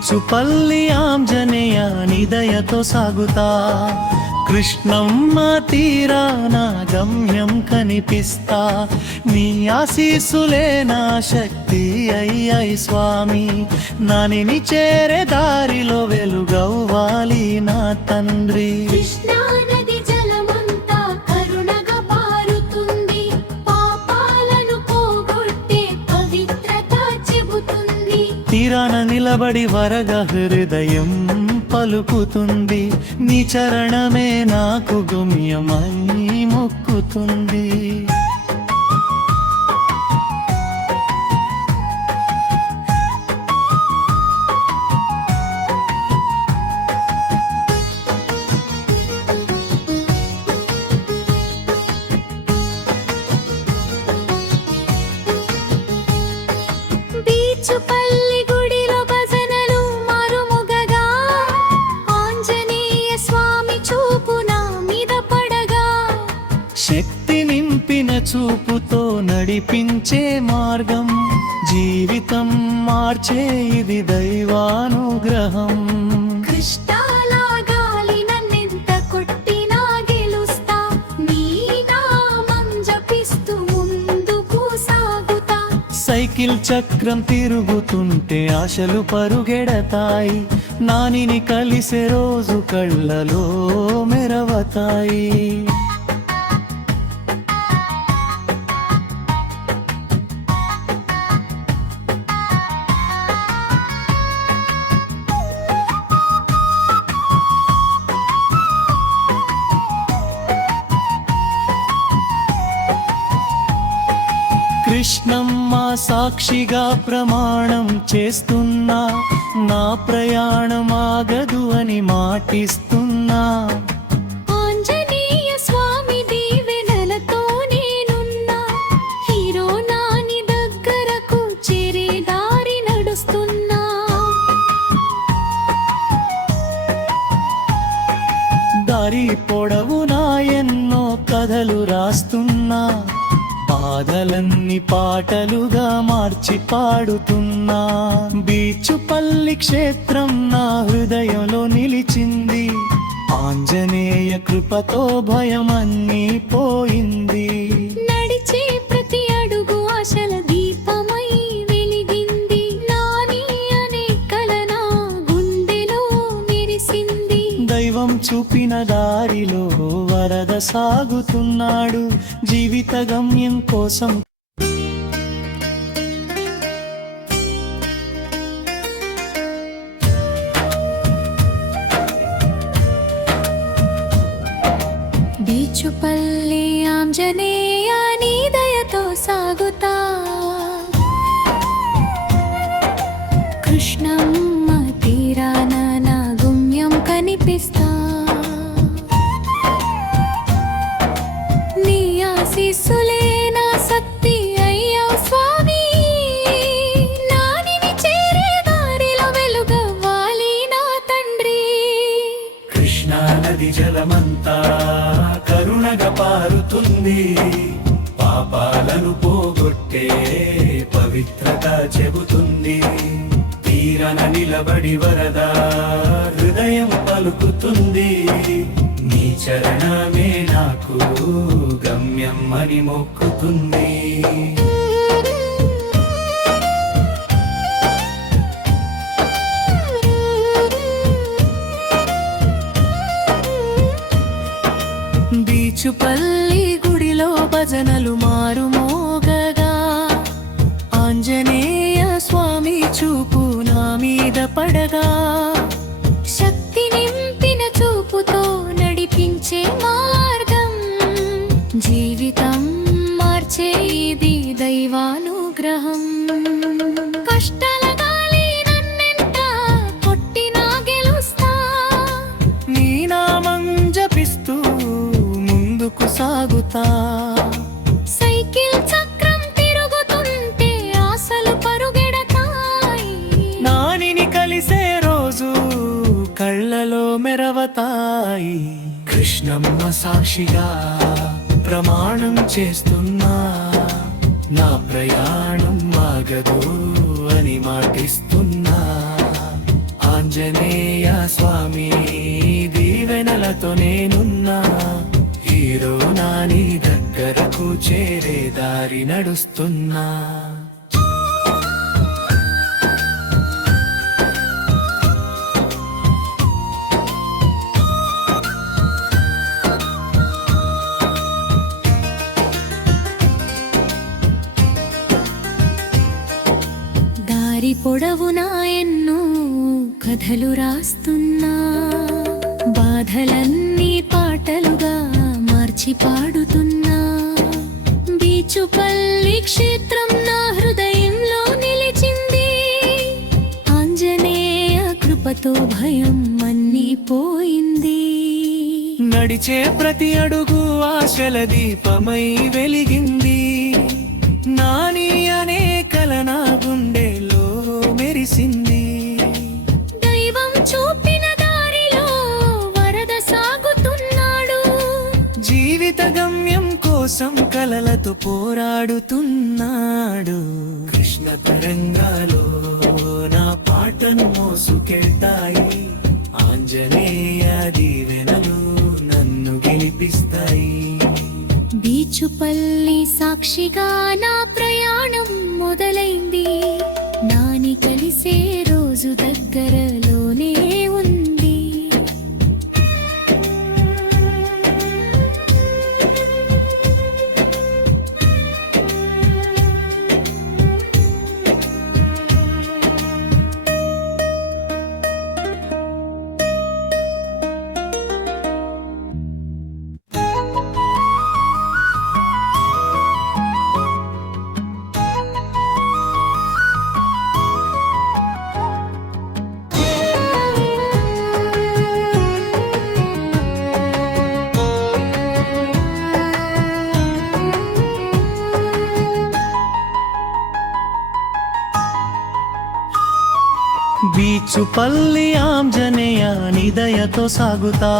బీచుపల్లి ఆంజనేయ నిదయతో సాగుతా, కృష్ణమ్మ తీరాన గమ్యం కనిపిస్తా. నీ ఆశీసులే నా శక్తి అయ్యాయి స్వామి, నానిని చేరే దారిలో వెలుగవ్వాలి నా తండ్రి. తీరాన నిలబడి వరగా హృదయం పలుకుతుంది, నీ చరణమే నాకు గమ్యమై మొక్కుతుంది. బీచుపల్లి గుడిలో భజనలు మారుమోగగా, ఆంజనేయ స్వామి చూపు నా మీద పడగా, శక్తి నింపిన చూపుతో నడిపించే మార్గం, జీవితం మార్చే ఇది దైవానుగ్రహం. కృష్ణాల గాలి నన్నెంత కొట్టినా గెలుస్తా, నీ నామం జపిస్తూ ముందుకు సాగుతా. సైకిల్ చక్రం తిరుగుతుంటే ఆశలు పరుగెడతాయి, నానిని కలిసే రోజు కళ్ళలో మెరవతాయి. కృష్ణమ్మ సాక్షిగా ప్రమాణం చేస్తున్నా, నా ప్రయాణం ఆగదు అని మాటిస్తున్నా. ఆంజనేయ స్వామి దీవెనలతో నేనున్నా, హీరో నాని దగ్గరకు చేరే దారి నడుస్తున్నా. దారి పొడవునా ఎన్నో కథలు రాస్తున్నా, బాధలన్నీ పాటలుగా మార్చి పాడుతున్నా. బీచుపల్లి క్షేత్రం నా హృదయంలో నిలిచింది, ఆంజనేయ కృపతో భయమన్నీ పోయింది. నడిచే ప్రతి అడుగు ఆశల దీపమై వెలిగింది, నాని అనే కల నా గుండెలో మెరిసింది. దైవం చూపిన దారిలో వరద సాగుతున్నాడు, జీవిత గమ్యం కోసం. బీచుపల్లి ఆంజనేయ నీ దయతో సాగుతా, కృష్ణమ్మ తీరాన నా గమ్యం కనిపిస్తా. నీ ఆశీస్సులే నా శక్తి అయ్యావు స్వామి, నానిని చేరే దారిలో వెలుగవ్వాలి నా తండ్రి. కృష్ణా నది జలమంతా కరుణగా పారుతుంది, పాపాలను పోగొట్టే పవిత్రత చెబుతుంది. తీరన నిలబడి వరద హృదయం పలుకుతుంది, నీ చరణమే నాకు గమ్యం అని మొక్కుతుంది. బీచుపల్లి గుడిలో భజనలు మారుమోగగా, ఆంజనేయ స్వామి చూపు నా మీద పడగా, శక్తి నింపిన చూపుతో నడిపించే మార్గం, జీవితం మార్చే ఇది దైవానుగ్రహం. కష్టాల గాలి నన్నెంత కొట్టినా గెలుస్తా, నీ నామం జపిస్తూ ముందుకు సాగుతా. సైకిల్ చక్రం తిరుగుతుంటే ఆశలు పరుగెడతాయి, నానిని కలిసే రోజు కళ్ళలో మెరవతాయి. కృష్ణమ్మ సాక్షిగా ప్రమాణం చేస్తున్నా, నా ప్రయాణం ఆగదు అని మాటిస్తున్నా. ఆంజనేయ స్వామి దీవెనలతో నేనున్నా హీరో నాని దగ్గరకు చేరే దారి నడుస్తున్నా. దారి పొడవునా ఎన్నో కథలు రాస్తున్నా, బాధలన్నీ పాటలుగా మార్చి పాడుతున్నా. బీచుపల్లి క్షేత్రం నా హృదయంలో నిలిచింది, ఆంజనేయ కృపతో భయం మన్నిపోయింది. నడిచే ప్రతి అడుగు ఆశల దీపమై వెలిగింది, నాని అనే కల నా గుండెలో మెరిసింది. దైవం చూపిన దారిలో వరద సాగుతున్నాడు, జీవిత గమ్యం కోసం కలలతో పోరాడుతున్నాడు. కృష్ణ తరంగాలో నా పాటను మోసుకెళ్తాయి, ఆంజనేయ దీవెనలు నన్ను గెలిపిస్తాయి. బీచుపల్లి సాక్షిగా నా ప్రయాణం మొదలైంది, నాని కలిసే రోజు దగ్గరలోనే ఉంది. బీచుపల్లి ఆంజనేయ నిదయతో సాగుతా,